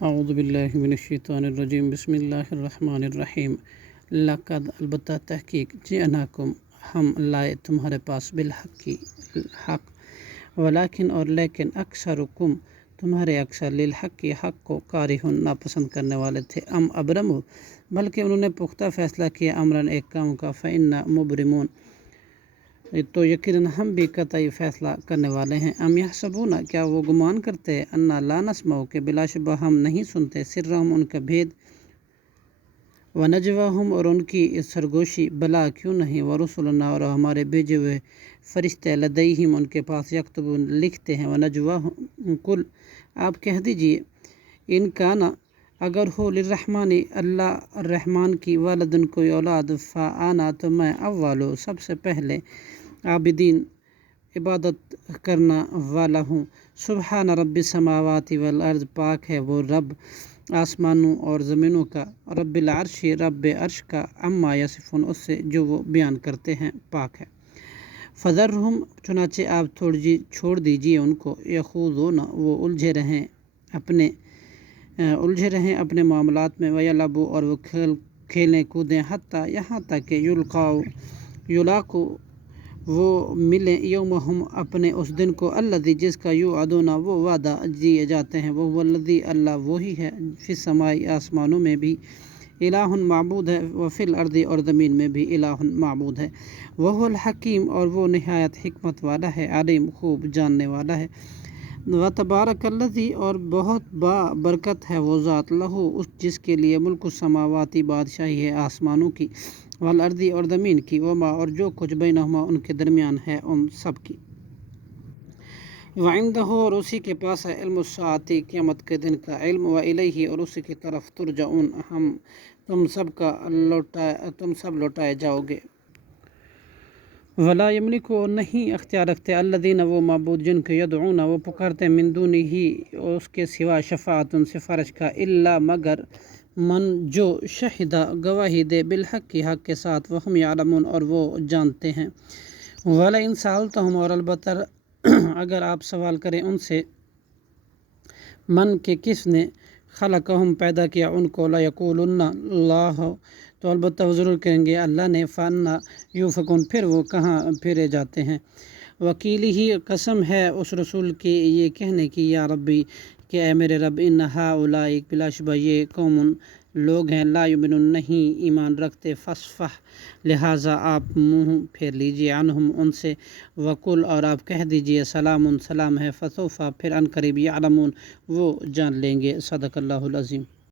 اعوذ باللہ من الشیطان الرجیم بسم اللہ الرحمن الرحیم لقد البتہ تحقیق جئناکم ہم لائے تمہارے پاس بالحق کی حق ولیکن اور لیکن اکثرکم تمہارے اکثر للحق کی حق کو کارہون ناپسند کرنے والے تھے ابرمو بلکہ انہوں نے پختہ فیصلہ کیا امرن ایک کام کا فإنا مبرمون تو یقیناً ہم بھی قطعی فیصلہ کرنے والے ہیں یحسبون کیا وہ گمان کرتے ہیں انا لا نسمع کہ بلا شبہ ہم نہیں سنتے سرہم ان کا بھید ونجواہم اور ان کی سرگوشی بلا کیوں نہیں ورسلنا اور ہمارے بھیجے ہوئے فرشتے لدیہم ان کے پاس یکتبون لکھتے ہیں ونجواہم کل آپ کہہ دیجئے ان کانا اگر ہو للرحمن اللہ الرحمن کی والدن کوئی اولاد فانا تو میں اولو سب سے پہلے عابدین عبادت کرنا والا ہوں سبحان رب السماوات والارض پاک ہے وہ رب آسمانوں اور زمینوں کا رب العرش رب عرش کا عما یصفون اس سے جو وہ بیان کرتے ہیں پاک ہے فذرہم چنانچہ آپ چھوڑ دیجئے ان کو یخوضون وہ الجھے رہیں اپنے معاملات میں ویلعبوا اور وہ کھیلیں کودیں حتیٰ یہاں تک کہ یلاقوا وہ ملیں یومہم اپنے اس دن کو الذی جس کا یوعدون وہ وعدہ دیے جاتے ہیں وہ الذی اللہ وہی ہے فی السماء آسمانوں میں بھی الہ معبود ہے وفی الارض اور زمین میں بھی الہ معبود ہے وہ الحکیم اور وہ نہایت حکمت والا ہے علیم خوب جاننے والا ہے وتبارک الذی اور بہت برکت ہے وہ ذات لہو اس جس کے لیے ملک السماواتی بادشاہی ہے آسمانوں کی والارض اور زمین کی وما اور جو کچھ بینہما ان کے درمیان ہے ان سب کی وعندہ اور اسی کے پاس ہے علم الساعۃ قیامت کے دن کا علم والیہ اور اسی کی طرف ترجعون تم سب لوٹائے جاؤ گے ولا یملک اور نہیں اختیار رکھتے الذین وہ معبود جن کو یدعون وہ پکارتے من دونہ ہی اس کے سوا شفاعت سفارش کا الا مگر من جو شہدہ گواہی دے بالحق کی حق کے ساتھ وہم یعلمون اور وہ جانتے ہیں وَلَئِن سَأَلْتَهُمْ اور البتہ اگر آپ سوال کریں ان سے من کے کس نے خلقہم پیدا کیا ان کو لَيَقُولُنَّ اللَّهُ تو البتہ وہ ضرور کہیں گے اللہ نے فَأَنَّىٰ يُؤْفَكُونَ پھر وہ کہاں پھیرے جاتے ہیں وکیلی ہی قسم ہے اس رسول کی یہ کہنے کی یا ربی کہ اے میرے رب ان ہؤلاء بلا شبہ یہ قوم لوگ ہیں لا یؤمنون نہیں ایمان رکھتے فاصفح لہٰذا آپ منہ پھیر لیجیے عنہم ان سے وقل اور آپ کہہ دیجیے سلام سلام ہے فسوف پھر ان قریب یعلمون وہ جان لیں گے صدق اللہ العظیم